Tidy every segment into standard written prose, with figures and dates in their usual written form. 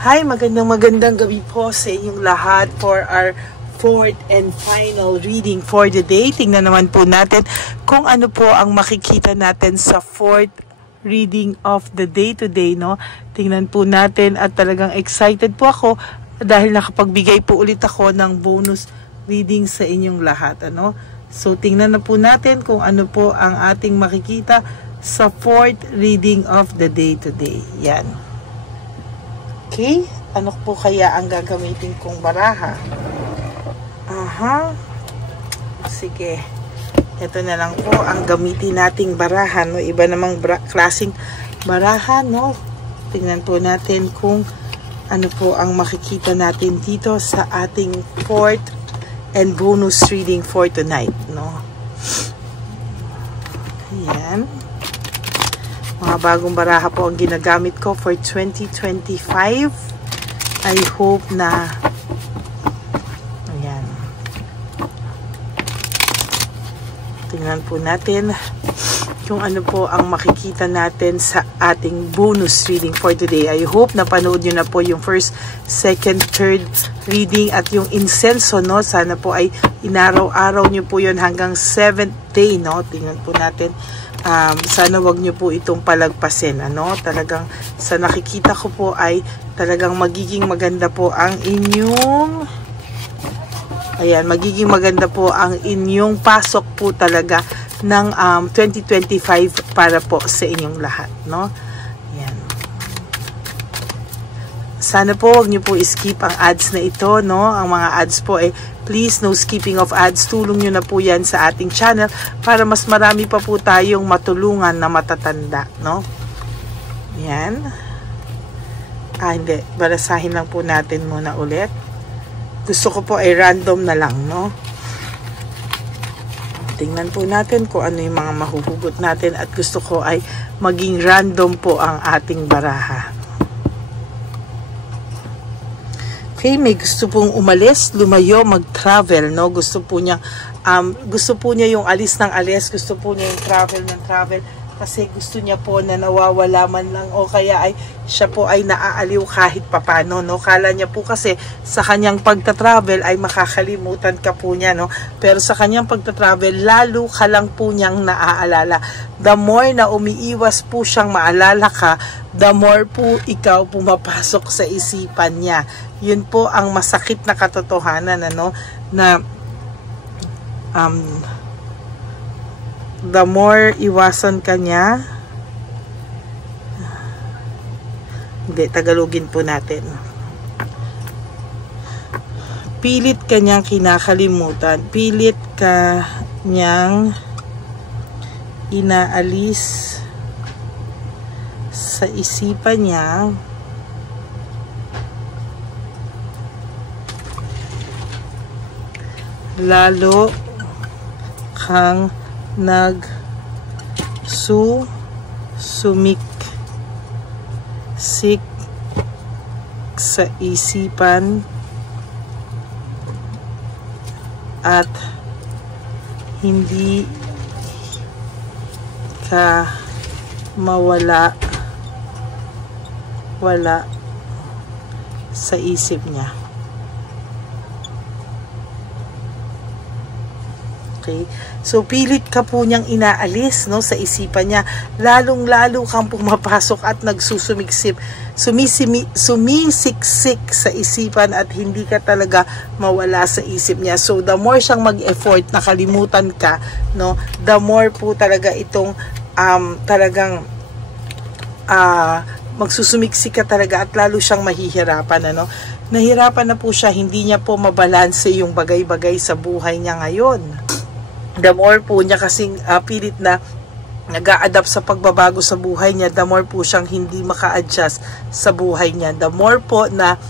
Hi, magandang gabi po sa inyong lahat for our fourth and final reading for the day. Tingnan naman po natin kung ano po ang makikita natin sa fourth reading of the day today, no? Tingnan po natin at talagang excited po ako dahil nakapagbigay po ulit ako ng bonus reading sa inyong lahat, ano? So, tingnan na po natin kung ano po ang ating makikita sa fourth reading of the day today. Yan. Okay? Ano po kaya ang gagamitin kong baraha? Aha. Sige. Ito na lang po ang gamitin nating baraha, no? Iba namang klaseng baraha, no? Tingnan po natin kung ano po ang makikita natin dito sa ating fourth and bonus reading for tonight, no? Ayan. Mga bagong baraha po ang ginagamit ko for 2025. I hope na ayan. Tingnan po natin kung ano po ang makikita natin sa ating bonus reading for today. I hope na panood nyo na po yung first, second, third reading at yung insenso, no? Sana po ay inaraw-araw nyo po yun hanggang 7th day, no? Tingnan po natin. Sana wag nyo po itong palagpasin, ano? Talagang sa nakikita ko po ay talagang magiging maganda po ang inyong magiging maganda po ang inyong pasok po talaga ng 2025 para po sa inyong lahat, no? Ayan. Sana po wag nyo po skip ang ads na ito, no? Ang mga ads po please, no skipping of ads. Tulong nyo na po yan sa ating channel para mas marami pa po tayong matulungan na matatanda, no? Yan. Hindi. Barasahin lang po natin muna ulit. Gusto ko po ay random na lang, no? Tingnan po natin kung ano yung mga mahuhugot natin at gusto ko ay maging random po ang ating baraha. Okay, may gusto pong umalis, lumayo, mag-travel, no? Gusto po niya yung alis ng alis, gusto po niya yung travel ng travel kasi gusto niya po na nawawala man lang o kaya ay siya po ay naaaliw kahit papano, no? Kala niya po kasi sa kanyang pagta-travel ay makakalimutan ka po niya, no? Pero sa kanyang pagta-travel, lalo ka lang po niyang naaalala. The more na umiiwas po siyang maalala ka, the more po ikaw pumapasok sa isipan niya. Yun po ang masakit na katotohanan, ano, na the more iwasan ka niya, hindi, Tagalogin po natin. Pilit ka niyang kinakalimutan, pilit ka niyang inaalis sa isipan niya, lalo kang sumiksik sa isipan at hindi ka mawala sa isip niya. Okay? So, pilit ka po niyang inaalis, no, sa isipan niya. Lalong-lalo kang pumapasok at sumisiksik sa isipan at hindi ka talaga mawala sa isip niya. So, the more siyang mag-effort na kalimutan ka, no, the more po talaga itong talagang magsusumiksik ka talaga at lalo siyang mahihirapan, ano. Nahirapan na po siya, hindi niya po mabalanse yung bagay-bagay sa buhay niya ngayon. The more po niya kasing pilit na nag-a-adapt sa pagbabago sa buhay niya, the more po siyang hindi maka-adjust sa buhay niya. The more po na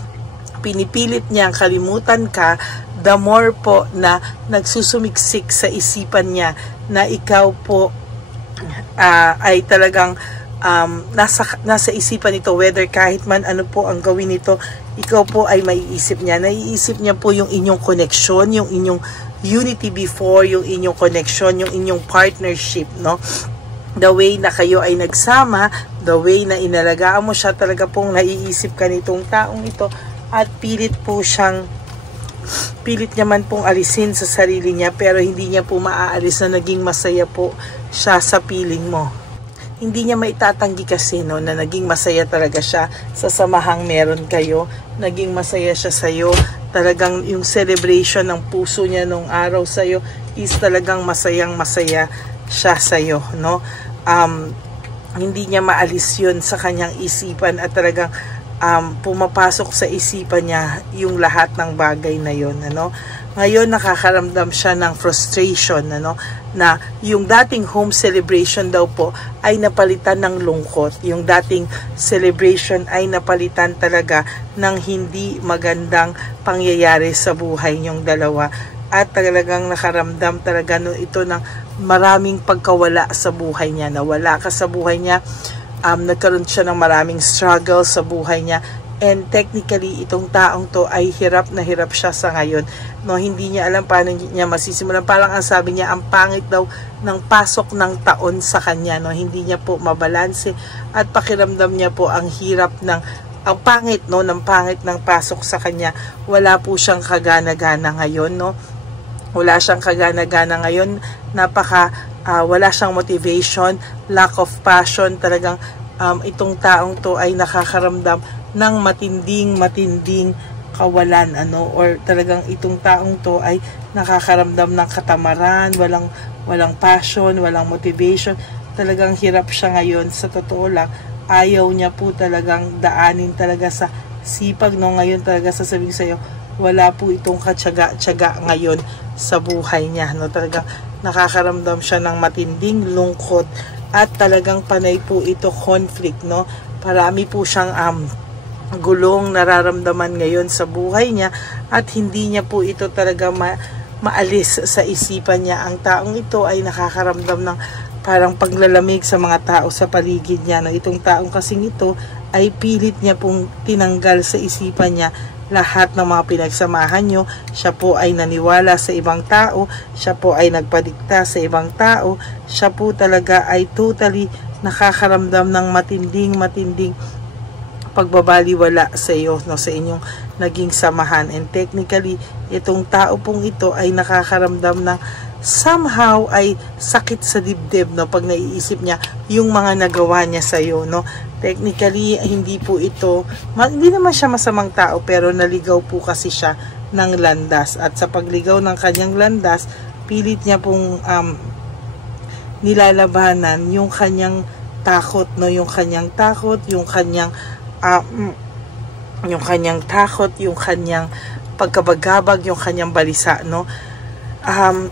pinipilit niyang kalimutan ka, the more po na nagsusumiksik sa isipan niya na ikaw po ay talagang nasa isipan nito, whether kahit man ano po ang gawin nito, ikaw po ay maiisip niya. Naiisip niya po yung inyong connection, yung inyong unity before, yung inyong connection, yung inyong partnership, no? the way na kayo ay nagsama, the way na inalagaan mo siya, talaga pong naiisip ka nitong taong ito at pilit niya man pong alisin sa sarili niya, pero hindi niya po maaalis na naging masaya po siya sa piling mo. Hindi niya maitatanggi kasi no, na naging masaya talaga siya sa samahang meron kayo, naging masaya siya sa'yo, talagang yung celebration ng puso niya nung araw sa'yo is talagang masayang masaya siya sa'yo, no? Hindi niya maalis yun sa kanyang isipan at talagang pumapasok sa isipan niya yung lahat ng bagay na yun, ano? Ngayon nakakaramdam siya ng frustration, ano, na yung dating home celebration daw po ay napalitan ng lungkot. Yung dating celebration ay napalitan talaga ng hindi magandang pangyayari sa buhay niyong dalawa. At talagang nakaramdam talaga no, ito ng maraming pagkawala sa buhay niya. Nawala ka sa buhay niya, nagkaroon siya ng maraming struggle sa buhay niya. And technically, itong taong to ay hirap na hirap siya sa ngayon. No, hindi niya alam paano niya masisimulan. Parang ang sabi niya, ang pangit daw ng pasok ng taon sa kanya. No, hindi niya po mabalanse at pakiramdam niya po ang hirap ng ang pangit no ng pangit ng pasok sa kanya. Wala po siyang kagana-gana ngayon, no. Wala siyang kagana-gana ngayon. Wala siyang motivation, lack of passion. Talagang itong taong to ay nakakaramdam ng matinding kawalan, ano, or talagang itong taong to ay nakakaramdam ng katamaran, walang passion, walang motivation. Talagang hirap siya ngayon. Sa totoo lang, ayaw niya po talagang daanin talaga sa sipag, no. Ngayon talaga sasabihin sa'yo, wala po itong katsaga-tsaga ngayon sa buhay niya, no. Talagang nakakaramdam siya ng matinding lungkot at talagang panay po ito conflict, no. Parami po siyang gulong nararamdaman ngayon sa buhay niya at hindi niya po ito talaga maalis sa isipan niya. Ang taong ito ay nakakaramdam ng parang paglalamig sa mga tao sa paligid niya. No? Itong taong kasing ito ay pilit niya pong tinanggal sa isipan niya lahat ng mga pinagsamahan nyo. Siya po ay naniwala sa ibang tao, siya po ay nagpadikta sa ibang tao, siya po talaga ay totally nakakaramdam ng matinding pagbabaliwala sa iyo, no, sa inyong naging samahan. And technically, itong tao pong ito ay nakakaramdam ng somehow ay sakit sa dibdib, no, pag naiisip niya yung mga nagawa niya sa iyo, no. Technically, hindi po ito, hindi naman siya masamang tao, pero naligaw po kasi siya ng landas. At sa pagligaw ng kanyang landas, pilit niya pong nilalabanan yung kanyang takot, no, yung kanyang takot, yung kanyang pagkabagabag, yung kanyang balisa, no.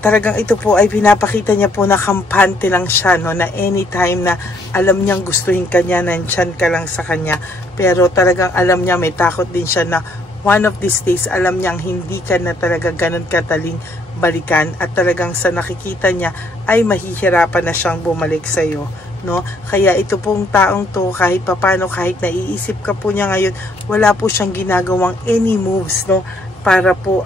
Talagang ito po ay pinapakita niya po na kampante lang siya, no, na anytime na alam niyang gustuhin kanya, nandyan ka lang sa kanya. Pero talagang alam niya, may takot din siya na one of these days, alam niyang hindi ka na talaga ganun kataling balikan. At talagang sa nakikita niya ay mahihirapan na siyang bumalik sa'yo, no. Kaya ito pong taong to, kahit papano, kahit naiisip ka po niya ngayon, wala po siyang ginagawang any moves, no, para po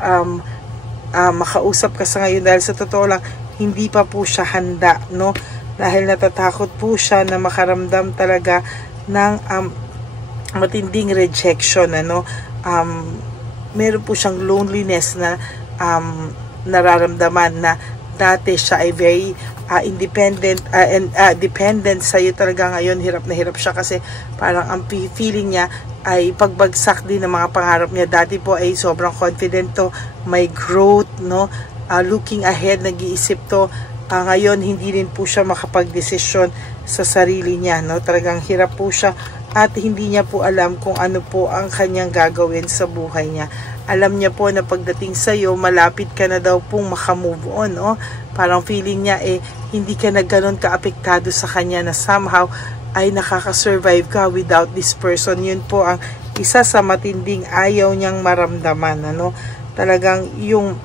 makausap ka sa ngayon, dahil sa totoo lang hindi pa po siya handa, no, dahil natatakot po siya na makaramdam talaga ng matinding rejection, ano. Meron po siyang loneliness na nararamdaman, na dati siya ay very independent and dependent sa iyo. Talaga ngayon hirap na hirap siya kasi parang ang feeling niya ay pagbagsak din ng mga pangarap niya. Dati po ay sobrang confident to, may growth, no, looking ahead, nag-iisip to. Ngayon hindi rin po siya makapagdesisyon sa sarili niya, no. Talagang hirap po siya at hindi niya po alam kung ano po ang kanyang gagawin sa buhay niya. Alam niya po na pagdating sa iyo, malapit ka na daw pong makamove on, no. Parang feeling niya hindi ka na gano'n kaapektado sa kanya, na somehow ay nakakasurvive ka without this person. Yun po ang isa sa matinding ayaw niyang maramdaman, ano. Talagang yung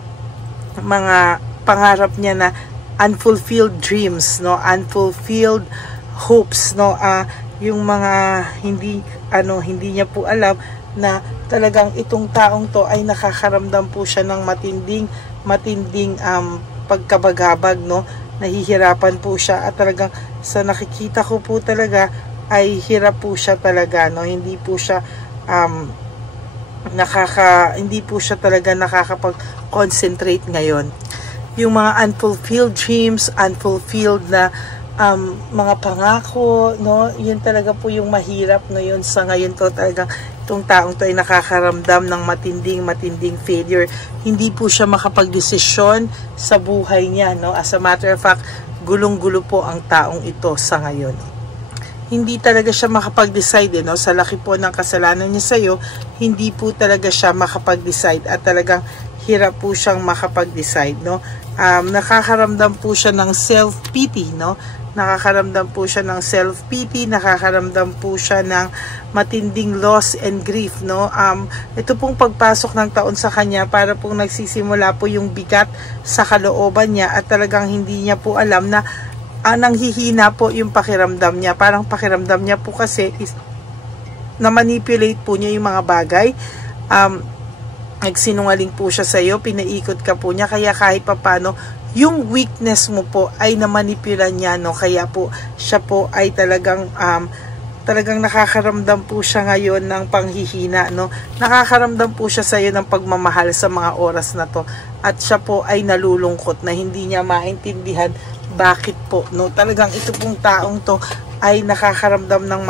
mga pangarap niya na unfulfilled dreams, no, unfulfilled hopes, no, yung mga hindi niya po alam na talagang itong taong to ay nakakaramdam po siya ng matinding pagkabagabag, no. Nahihirapan po siya at talagang Sa nakikita ko po talaga ay hirap po siya talaga, no? Hindi po siya hindi po siya talaga nakakapag-concentrate ngayon. Yung mga unfulfilled dreams, unfulfilled na mga pangako, no? Yun talaga po yung mahirap ngayon. Sa ngayon to talagang itong taong to ay nakakaramdam ng matinding failure. Hindi po siya makapagdesisyon sa buhay niya, no? As a matter of fact, gulong-gulo po ang taong ito sa ngayon. Hindi talaga siya makapag-decide, no? Sa laki po ng kasalanan niya sa'yo, hindi po talaga siya makapag-decide at talagang hirap po siyang makapag-decide, no? Nakakaramdam po siya ng self-pity, no? Nakakaramdam po siya ng self-pity, nakakaramdam po siya ng matinding loss and grief, no? Ito pong pagpasok ng taon sa kanya, para pong nagsisimula po yung bigat sa kalooban niya at talagang hindi niya po alam na nanghihina po yung pakiramdam niya. Parang pakiramdam niya po kasi is na-manipulate po niya yung mga bagay. Nagsinungaling po siya sa iyo, pinaikot ka po niya, kaya kahit papano yung weakness mo po ay na-manipulan niya, no? Kaya po siya po ay talagang nakakaramdam po siya ngayon ng panghihina, no? Nakakaramdam po siya sa iyo ng pagmamahal sa mga oras na to, at siya po ay nalulungkot na hindi niya maintindihan bakit po, no? Talagang ito pong taong to ay nakakaramdam ng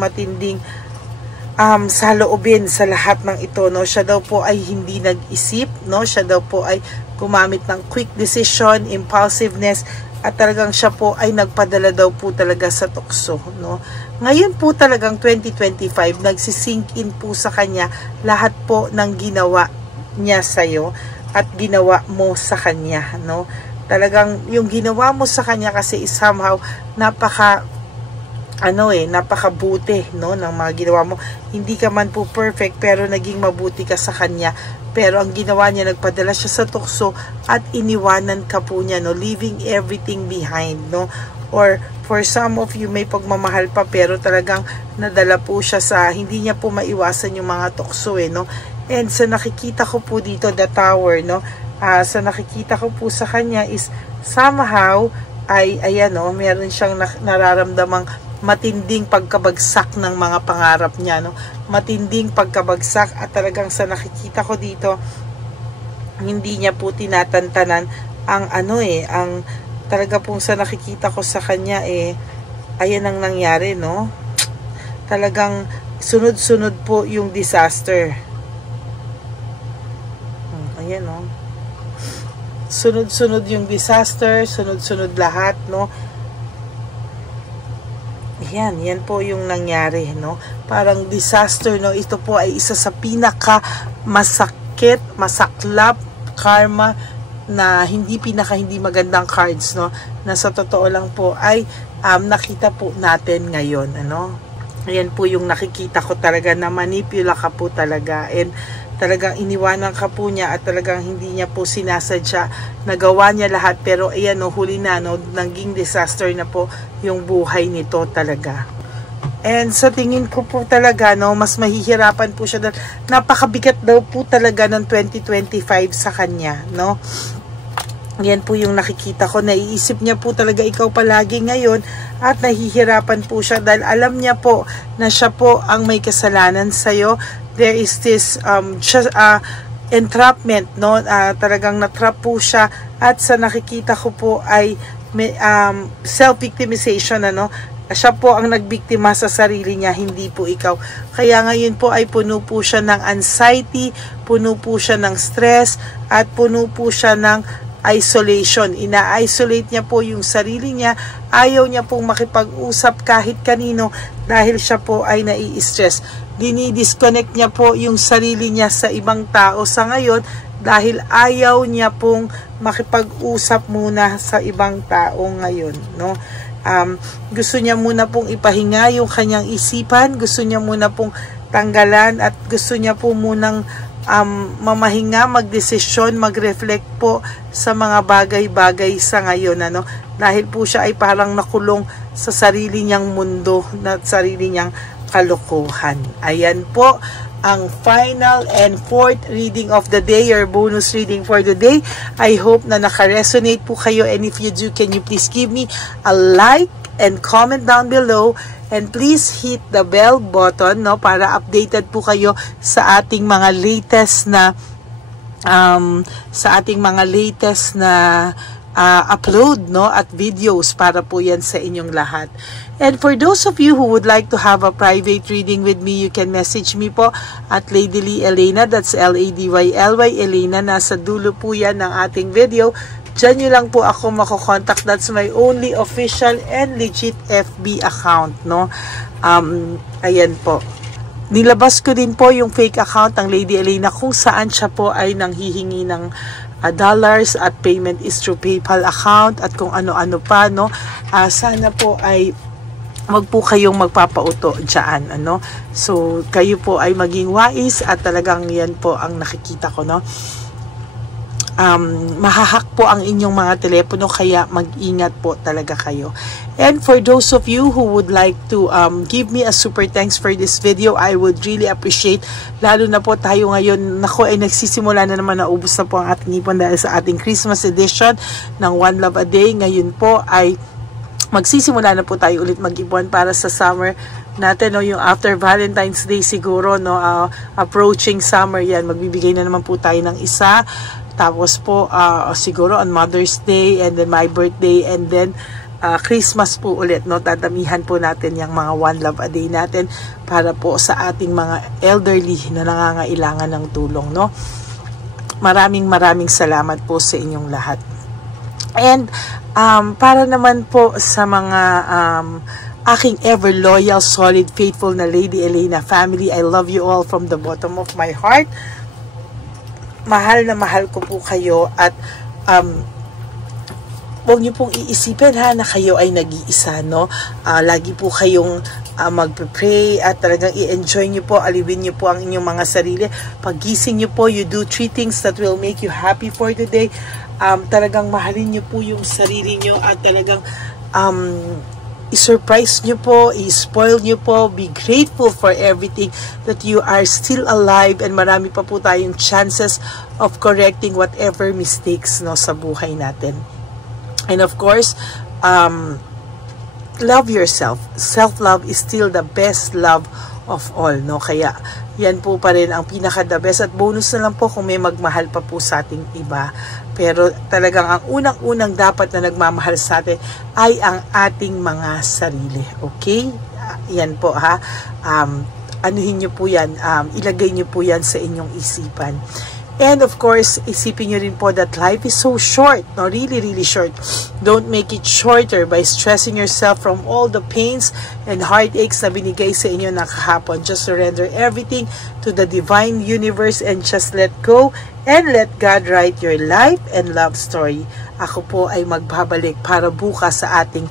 matinding saloobin sa lahat ng ito, no? Siya daw po ay hindi nag-isip, no? Siya daw po ay gumamit ng quick decision, impulsiveness, at talagang siya po ay nagpadala daw po talaga sa tukso, no? Ngayon po talagang 2025, nagsisink in po sa kanya lahat po ng ginawa niya sa'yo at ginawa mo sa kanya, no? Talagang yung ginawa mo sa kanya kasi is somehow napakabuti, no, ng mga ginawa mo. Hindi ka man po perfect, pero naging mabuti ka sa kanya. Pero ang ginawa niya, nagpadala siya sa tukso at iniwanan ka po niya, no, leaving everything behind, no? Or for some of you, may pagmamahal pa, pero talagang nadala po siya sa hindi niya po maiwasan yung mga tukso, no? And sa nakikita ko po dito, the tower, no? Sa nakikita ko po sa kanya is somehow ay ayan, no, meron siyang nararamdamang matinding pagkabagsak ng mga pangarap niya, no? Matinding pagkabagsak, at talagang sa nakikita ko dito, hindi niya po tinatantanan ang ang talaga pong sa nakikita ko sa kanya ayan ang nangyari, no? Talagang sunod-sunod po yung disaster. Ayan, no? Sunod-sunod yung disaster, sunod-sunod lahat, no? Yan po yung nangyari, no? Parang disaster, no? Ito po ay isa sa pinaka masakit, masaklap karma na hindi magandang cards, no? Na sa totoo lang po ay nakita po natin ngayon, ano? Ayan po yung nakikita ko talaga, na manipula ka po talaga, and talagang iniwanan ka po niya, at talagang hindi niya po sinasadya, nagawa niya lahat, pero ayan, no, huli na, no, naging disaster na po yung buhay nito talaga. And sa tingin ko po talaga, no, mas mahihirapan po siya dahil napakabigat daw po talaga ng 2025 sa kanya, no? Yan po yung nakikita ko. Naiisip niya po talaga ikaw palagi ngayon, at nahihirapan po siya dahil alam niya po na siya po ang may kasalanan sa'yo. There is this entrapment, no? Talagang natrap po siya, at sa nakikita ko po ay self-victimization, ano? Siya po ang nagbiktima sa sarili niya, hindi po ikaw. Kaya ngayon po ay puno po siya ng anxiety, puno po siya ng stress, at puno po siya ng isolation. Ina-isolate niya po yung sarili niya. Ayaw niya pong makipag-usap kahit kanino dahil siya po ay nai-stress. Dinidisconnect niya po yung sarili niya sa ibang tao sa ngayon dahil ayaw niya pong makipag-usap muna sa ibang tao ngayon, no? Gusto niya muna pong ipahinga yung kanyang isipan, gusto niya muna pong tanggalan, at gusto niya po munang mamahinga, magdesisyon, mag-reflect po sa mga bagay-bagay sa ngayon, ano? Dahil po siya ay parang nakulong sa sarili niyang mundo, na sarili niyang kalokohan. Ayan po ang final and fourth reading of the day, your bonus reading for the day. I hope na naka-resonate po kayo, and if you do, can you please give me a like and comment down below. And please hit the bell button, no, para updated po kayo sa ating mga latest na upload, no, at videos para po yan sa inyong lahat. And for those of you who would like to have a private reading with me, you can message me po at Lady Lee Elena. That's Ladyly Elena. Nasa dulo po yan ng ating video. Diyan nyo lang po ako makokontak. That's my only official and legit FB account, no. Ayan po. Nilabas ko din po yung fake account ng Lady Elena kung saan siya po ay nanghihingi ng dollars at payment is through PayPal account at kung ano-ano pa, no. Sana po ay wag po kayong magpapauto dyan, ano. So, kayo po ay maging wais at talagang yan po ang nakikita ko, no. Mahahack po ang inyong mga telepono, kaya mag-ingat po talaga kayo. And for those of you who would like to give me a super thanks for this video, I would really appreciate, lalo na po tayo ngayon, nako ay nagsisimula na naman, naubos na po ang ating ipon dahil sa ating Christmas edition ng One Love a Day. Ngayon po ay magsisimula na po tayo ulit mag-ipon para sa summer natin, no, yung after Valentine's Day siguro, no, approaching summer yan, magbibigay na naman po tayo ng isa. Tapos po, siguro on Mother's Day, and then my birthday, and then Christmas po ulit, no? Dadamihan po natin yung mga One Love a Day natin para po sa ating mga elderly na nangangailangan ng tulong, no? Maraming salamat po sa inyong lahat. And para naman po sa mga aking ever loyal, solid, faithful na Lady Elena family, I love you all from the bottom of my heart. Mahal na mahal ko po kayo at huwag niyo pong iisipin ha na kayo ay nag-iisa, no. Lagi po kayong magpe-pray at talagang i-enjoy niyo po, aliwin niyo po ang inyong mga sarili. Paggising niyo po, you do 3 things that will make you happy for the day. Talagang mahalin niyo po yung sarili niyo at talagang i-surprise nyo po, i-spoil nyo po, be grateful for everything that you are still alive, and marami pa po tayong chances of correcting whatever mistakes, no, sa buhay natin. And of course, love yourself. Self-love is still the best love of all, no. Kaya yan po pa rin ang pinaka-the best, at bonus na lang po kung may magmahal pa po sa ating iba. Pero talagang ang unang-unang dapat na nagmamahal sa atin ay ang ating mga sarili. Okay? Yan po ha. Anuhin nyo po yan. Ilagay nyo po yan sa inyong isipan. And of course, isipin nyo rin po that life is so short. No? Really short. Don't make it shorter by stressing yourself from all the pains and heartaches na binigay sa inyo na kahapon. Just surrender everything to the divine universe and just let go. And let God write your life and love story. Ako po ay magbabalik para bukas sa ating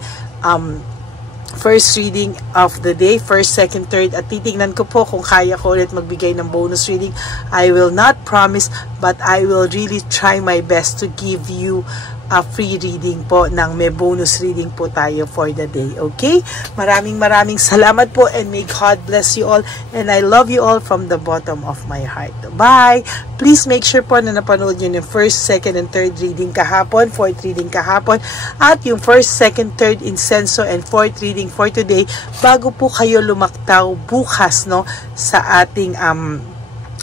first reading of the day, first, second, third, at titingnan ko po kung kaya ko ulit magbigay ng bonus reading. I will not promise, but I will really try my best to give you a free reading po ng may bonus reading po tayo for the day. Okay? Maraming salamat po, and may God bless you all, and I love you all from the bottom of my heart. Bye! Please make sure po na napanood nyo yung first, second, and third reading kahapon, fourth reading kahapon, at yung first, second, third incenso, and fourth reading for today bago po kayo lumaktaw bukas, no, sa ating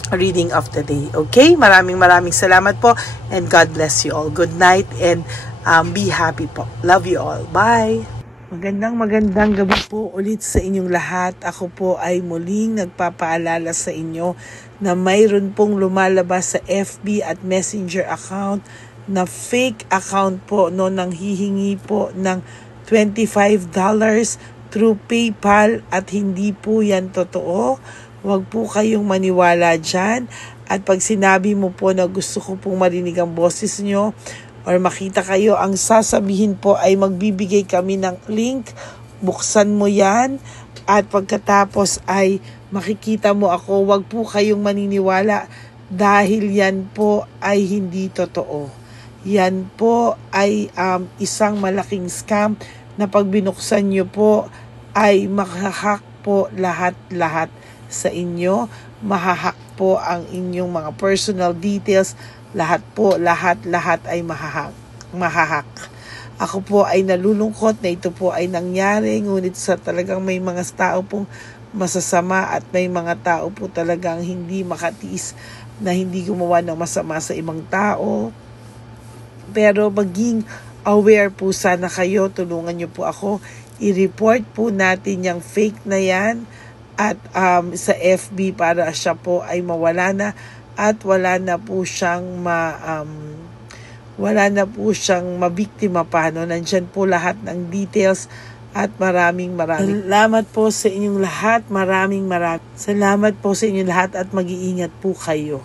reading of the day. Okay? Maraming salamat po, and God bless you all. Good night, and be happy po. Love you all. Bye! Magandang gabi po ulit sa inyong lahat. Ako po ay muling nagpapaalala sa inyo na mayroon pong lumalabas sa FB at Messenger account na fake account po, no, nang hihingi po ng $25 through PayPal, at hindi po yan totoo. Huwag po kayong maniwala dyan. At pag sinabi mo po na gusto ko pong marinig ang boses nyo or makita kayo, ang sasabihin po ay magbibigay kami ng link. Buksan mo yan at pagkatapos ay makikita mo ako. Huwag po kayong maniniwala dahil yan po ay hindi totoo. Yan po ay isang malaking scam na pag binuksan nyo po ay makahack po lahat sa inyo. Mahahack po ang inyong mga personal details. Lahat ay mahahack. Ako po ay nalulungkot na ito po ay nangyari, ngunit sa talagang may mga tao pong masasama at may mga tao po talagang hindi makatiis na hindi gumawa ng masama sa ibang tao. Pero maging aware po sana kayo, tulungan niyo po ako, i-report po natin yung fake na yan at sa FB para siya po ay mawala na at wala na po siyang mabiktima pa. No? Nandyan po lahat ng details at maraming salamat po sa inyong lahat. Maraming salamat po sa inyong lahat at mag-iingat po kayo.